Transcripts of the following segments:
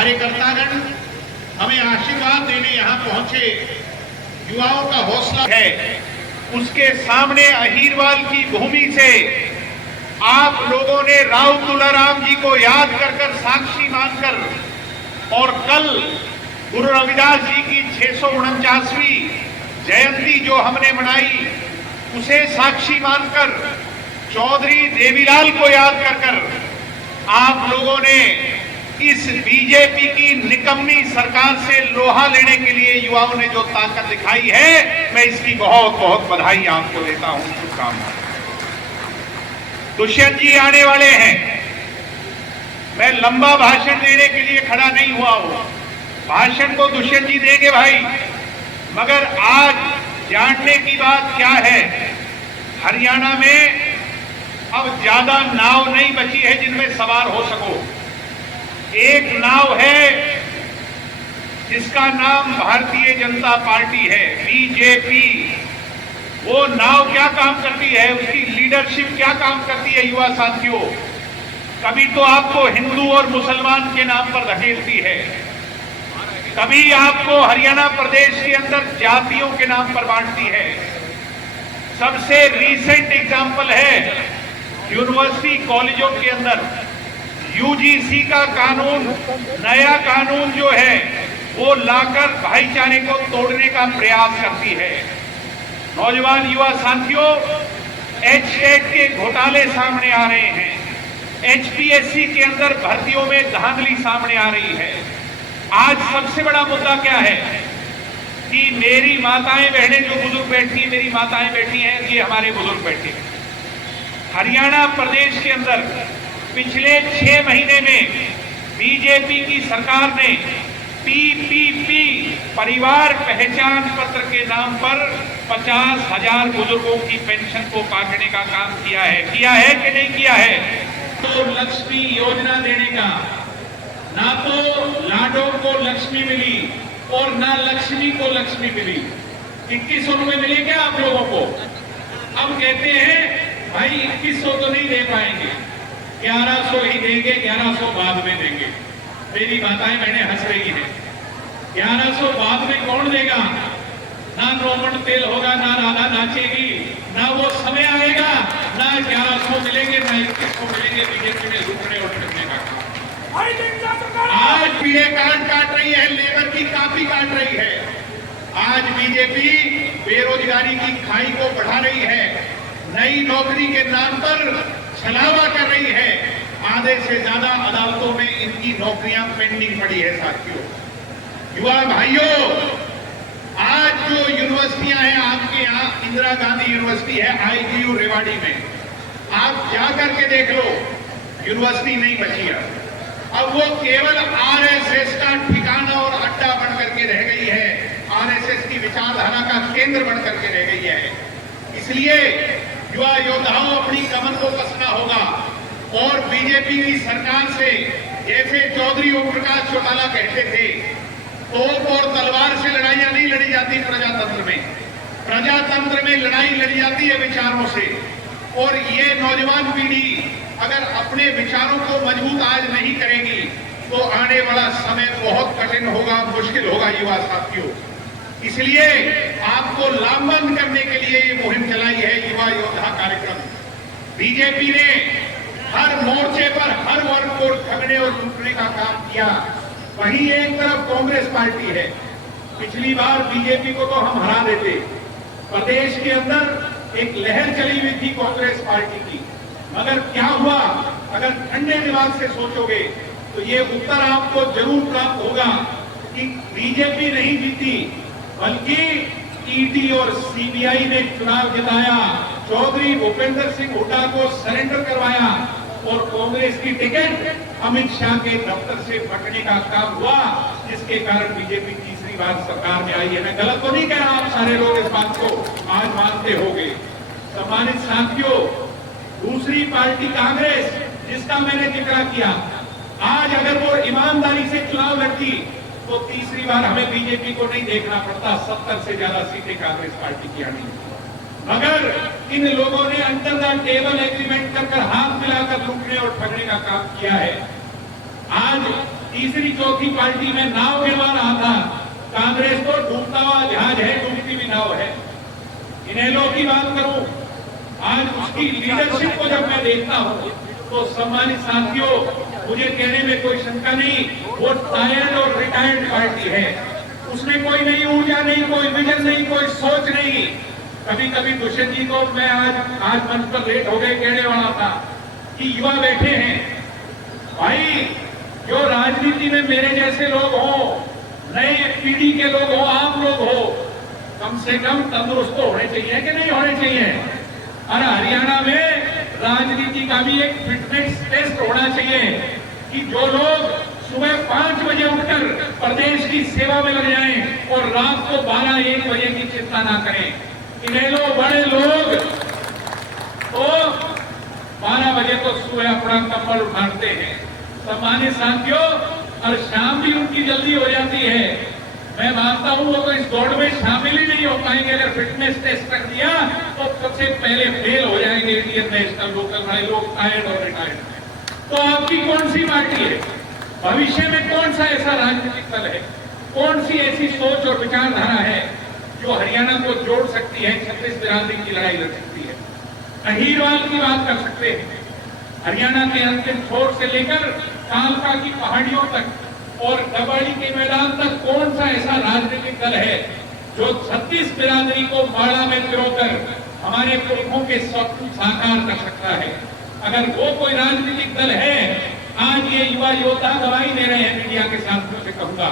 कार्यकर्तागण हमें आशीर्वाद देने यहाँ पहुंचे, युवाओं का हौसला है, उसके सामने अहीरवाल की भूमि से आप लोगों ने राव तुलाराम जी को याद कर साक्षी मानकर और कल गुरु रविदास जी की 649वीं जयंती जो हमने मनाई उसे साक्षी मानकर चौधरी देवीलाल को याद कर आप लोगों ने इस बीजेपी की निकम्मी सरकार से लोहा लेने के लिए युवाओं ने जो ताकत दिखाई है, मैं इसकी बहुत बहुत बधाई आपको देता हूं, शुभकामनाएं। दुष्यंत जी आने वाले हैं। मैं लंबा भाषण देने के लिए खड़ा नहीं हुआ हूं, भाषण को दुष्यंत जी देंगे भाई, मगर आज जानने की बात क्या है, हरियाणा में अब ज्यादा नाव नहीं बची है जिनमें सवार हो सको। एक नाव है जिसका नाम भारतीय जनता पार्टी है, बीजेपी। वो नाव क्या काम करती है, उसकी लीडरशिप क्या काम करती है युवा साथियों, कभी तो आपको हिंदू और मुसलमान के नाम पर धकेलती है, कभी आपको हरियाणा प्रदेश के अंदर जातियों के नाम पर बांटती है। सबसे रीसेंट एग्जाम्पल है यूनिवर्सिटी कॉलेजों के अंदर यूजीसी का कानून, नया कानून जो है वो लाकर भाईचारे को तोड़ने का प्रयास करती है। नौजवान युवा साथियों, एचटेट के घोटाले सामने आ रहे हैं, एचपीएससी के अंदर भर्तियों में धांधली सामने आ रही है। आज सबसे बड़ा मुद्दा क्या है कि मेरी माताएं बहनें जो बुजुर्ग बैठी, मेरी माताएं बैठी हैं, ये हमारे बुजुर्ग बैठे हैं। हरियाणा प्रदेश के अंदर पिछले 6 महीने में बीजेपी की सरकार ने पीपीपी परिवार पहचान पत्र के नाम पर 50,000 बुजुर्गों की पेंशन को काटने का काम किया है कि नहीं किया है? तो लक्ष्मी योजना देने का, ना तो लाडो को लक्ष्मी मिली और ना लक्ष्मी को लक्ष्मी मिली। 2100 रुपए मिले क्या आप लोगों को? अब कहते हैं भाई 2100 तो नहीं दे पाएंगे, 1100 ही देंगे, 1100 बाद में देंगे। मेरी माताएं बहनें हंस रही हैं। 1100 बाद में कौन देगा? ना रोमन तेल होगा, ना राधा नाचेगी, ना वो समय आएगा, ना 1100 मिलेंगे, ना 2100 मिलेंगे। बीजेपी में रुकने और ठगने का काम। आज पीले कार्ड काट रही है, लेबर की काफी काट रही है। आज बीजेपी बेरोजगारी की खाई को बढ़ा रही है, नई नौकरी के नाम पर छलावा कर रही है। आधे से ज्यादा अदालतों में इनकी नौकरियां पेंडिंग पड़ी है। साथियों, युवा भाइयों, आज जो यूनिवर्सिटियां हैं आपके यहाँ, इंदिरा गांधी यूनिवर्सिटी है आईजीयू रेवाड़ी में, आप जाकर के देख लो, यूनिवर्सिटी नहीं बची है। अब वो केवल आरएसएस का ठिकाना और अड्डा बन करके रह गई है, आरएसएस की विचारधारा का केंद्र बन करके रह गई है। इसलिए युवा योद्धाओं, अपनी कमर को कसना होगा और बीजेपी की सरकार से, जैसे चौधरी ओम प्रकाश चौटाला कहते थे, तोप और तलवार से लड़ाइयां नहीं लड़ी जाती प्रजातंत्र में। प्रजातंत्र में लड़ाई लड़ी जाती है विचारों से। और ये नौजवान पीढ़ी अगर अपने विचारों को मजबूत आज नहीं करेगी तो आने वाला समय बहुत कठिन होगा, मुश्किल होगा युवा साथियों। इसलिए आपको लामबंद करने के लिए ये मुहिम चलाई है युवा योद्धा कार्यक्रम। बीजेपी ने हर मोर्चे पर हर वर्ग को ठगने और लूटने का काम किया। वहीं एक तरफ कांग्रेस पार्टी है। पिछली बार बीजेपी को तो हम हरा देते, प्रदेश के अंदर एक लहर चली हुई थी कांग्रेस पार्टी की, मगर क्या हुआ? अगर ठंडे दिमाग से सोचोगे तो ये उत्तर आपको जरूर प्राप्त होगा कि बीजेपी नहीं जीती, बल्कि ईडी और सीबीआई ने चुनाव जिताया, चौधरी भूपेंद्र सिंह हुड्डा को सरेंडर करवाया और कांग्रेस की टिकट अमित शाह के दफ्तर से बटने का काम हुआ, जिसके कारण बीजेपी तीसरी बार सरकार में आई है। मैं गलत तो नहीं कह रहा, आप सारे लोग इस बात को आज मानते होंगे। सम्मानित साथियों, दूसरी पार्टी कांग्रेस, जिसका मैंने जिक्र किया, आज अगर वो ईमानदारी से चुनाव लड़ती तो तीसरी बार हमें बीजेपी को नहीं देखना पड़ता, 70 से ज्यादा सीटें कांग्रेस पार्टी की आनी। मगर इन लोगों ने अंडर द टेबल एग्रीमेंट कर हाथ मिलाकर लूटने और ठगने का काम किया है। आज तीसरी चौथी पार्टी में नाव गिरवा रहा था। कांग्रेस तो डूबता हुआ जहाज है, डूबती भी नाव है। इनेलो की बात करूं, आज उसकी लीडरशिप को जब मैं देखता हूं तो सम्मानित साथियों, मुझे कहने में कोई शंका नहीं, वो टायर्ड और रिटायर्ड पार्टी है। उसमें कोई नई ऊर्जा नहीं, कोई विजन नहीं, कोई सोच नहीं। कभी कभी दुष्यंत जी को मैं आज मंच पर लेट हो गए कहने वाला था कि युवा बैठे हैं भाई, जो राजनीति में मेरे जैसे लोग हों, नए पीढ़ी के लोग हों, आम लोग हो, कम से कम तंदुरुस्त तो होने चाहिए कि नहीं होने चाहिए। और हरियाणा में राजनीति का भी एक फिटनेस टेस्ट होना चाहिए कि जो लोग सुबह 5 बजे उठकर प्रदेश की सेवा में लग जाएं और रात को 12-1 बजे की चिंता ना करें। इनेलो बड़े लोग तो 12 बजे तो सुबह अपना कंबल उठाते हैं। सम्मानित साथियों, और शाम भी उनकी जल्दी हो जाती है। मैं मानता हूं वो तो इस दौड़ में शामिल ही नहीं हो पाएंगे। अगर फिटनेस टेस्ट रख दिया तो सबसे पहले फेल हो जाएंगे इंडियन नेशनल लोकल वाले लोग, टायर्ड और रिटायर्ड। तो आपकी कौन सी पार्टी है? भविष्य में कौन सा ऐसा राजनीतिक दल है, कौन सी ऐसी सोच और विचारधारा है जो हरियाणा को जोड़ सकती है, 36 बिरादरी की लड़ाई लड़ सकती है? अहीरवाल की बात कर सकते हैं। हरियाणा के अंतिम छोर से लेकर कालका की पहाड़ियों तक और कबड्डी के मैदान तक कौन सा ऐसा राजनीतिक दल है जो 36 बिरादरी को माड़ा में पिरोकर हमारे पुरखों के स्वप्न साकार कर सकता है? अगर वो कोई राजनीतिक दल है, आज ये युवा योद्धा गवाही दे रहे हैं, मीडिया के साथियों से कहूंगा,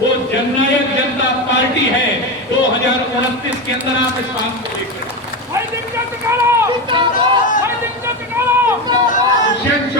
वो जननायक जनता पार्टी है। 2029 के अंदर आप इस बात को देख रहे हैं। दुष्यंत